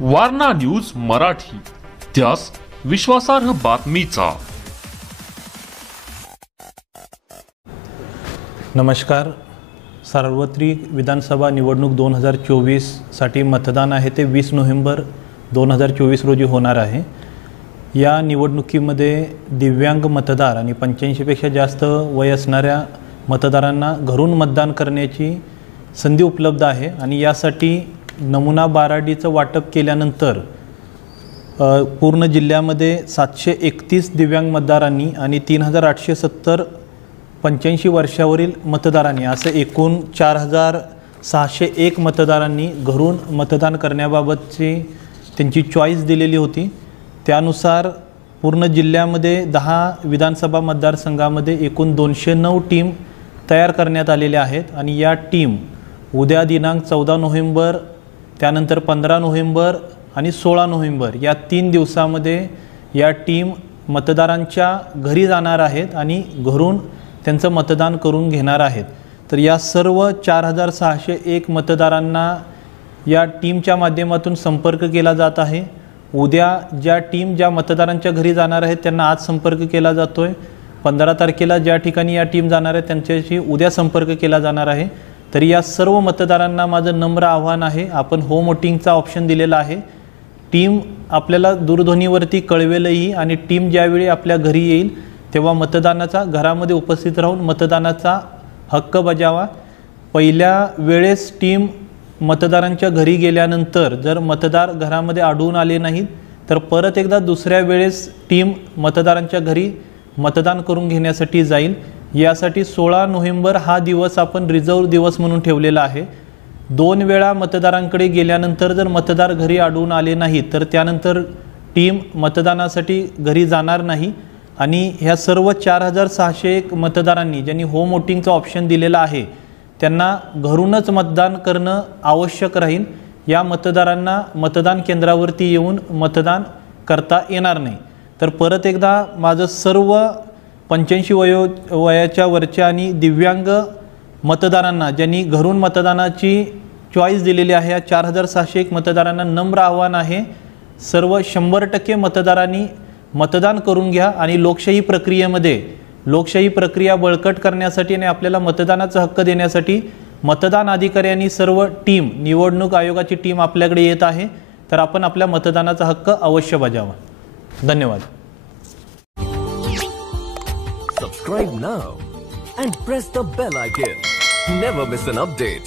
Warna news Marathi, त्यास विश्वासार्ह बातमीचा। नमस्कार। सार्वत्रिक विधानसभा निवडणूक 2024 साठी मतदान आहे ते 20 नोव्हेंबर 2024 रोजी होणार आहे। या निवडणुकीमध्ये दिव्यांग मतदार आणि 85 पेक्षा जास्त वय असणाऱ्या मतदारांना घरून मतदान करण्याची संधी उपलब्ध आहे आणि यासाठी नमुना बाराडीचं वाटप केल्यानंतर पूर्ण जिल्ह्यामध्ये 731 दिव्यांग मतदारांनी आणि 3870 85 वर्षावरील मतदारांनी असे एकूण 4601 मतदारांनी घरून मतदान करण्याबाबतची त्यांची चॉईस दिलेली होती। त्यानुसार पूर्ण जिल्ह्यामध्ये 10 विधानसभा मतदारसंघामध्ये एकूण 209 टीम तयार करण्यात आलेल्या आहेत आणि या टीम उद्या दिनांक 14 नोव्हेंबर, त्यानंतर 15 नोव्हेंबर आणि 16 नोव्हेंबर या 3 दिवसामध्ये या टीम मतदारांच्या घरी जाणार आहेत आणि घरून त्यांचं मतदान करून घेणार आहेत। तर या सर्व 4601 मतदारांना या टीमच्या माध्यमातून संपर्क केला जात आहे। उद्या ज्या मतदारांच्या घरी जाणार आहेत त्यांना आज संपर्क केला जातोय। 15 तारखेला ज्या ठिकाणी या टीम जाणार आहे त्यांच्याशी उद्या संपर्क केला जाणार आहे। तरी या सर्व मतदारांना माझं नम्र आव्हान आहे, आपण होम वोटिंगचा ऑप्शन दिलेला आहे। टीम आपल्याला दूरध्वनीवरती कळवेलही आणि टीम ज्यावेळी आपल्या घरी येईल तेव्हा मतदानाचा घरामध्ये उपस्थित राहून मतदानाचा हक्क बजावा। पहिल्या वेळेस टीम मतदारांच्या घरी गेल्यानंतर जर मतदार घरामध्ये आढळून आले नाहीत तर परत एकदा दुसऱ्या वेळेस टीम मतदारांच्या घरी मतदान करून घेण्यासाठी जाईल। यासाठी 16 नोव्हेंबर हा दिवस आपण रिझर्व दिवस म्हणून ठेवलेला आहे। 2 वेळा मतदारांकडे गेल्यानंतर जर मतदार घरी आढळून आले नाहीत तर त्यानंतर टीम मतदानासाठी घरी जाणार नाही आणि ह्या सर्व 4601 मतदारांनी ज्यांनी होम वोटिंगचा ऑप्शन दिलेला आहे त्यांना घरूनच मतदान करणं आवश्यक राहील। या मतदारांना मतदान केंद्रावरती येऊन मतदान करता येणार नाही। तर परत एकदा माझं सर्व 85 वयाच्या वरच्या आणि दिव्यांग मतदारांना ज्यांनी घरून मतदानाची चॉईस दिलेली आहे या 4601 मतदारांना नम्र आव्हान आहे, सर्व 100% मतदारांनी मतदान करून घ्या आणि लोकशाही प्रक्रिया बळकट करण्यासाठी आणि आपल्याला मतदानाचा हक्क देण्यासाठी मतदान अधिकाऱ्यांनी सर्व टीम निवडणूक आयोगाची टीम आपल्याकडे येत आहे। तर आपण आपल्या मतदानाचा हक्क अवश्य बजावा। धन्यवाद। Subscribe now and press the bell icon. Never miss an update.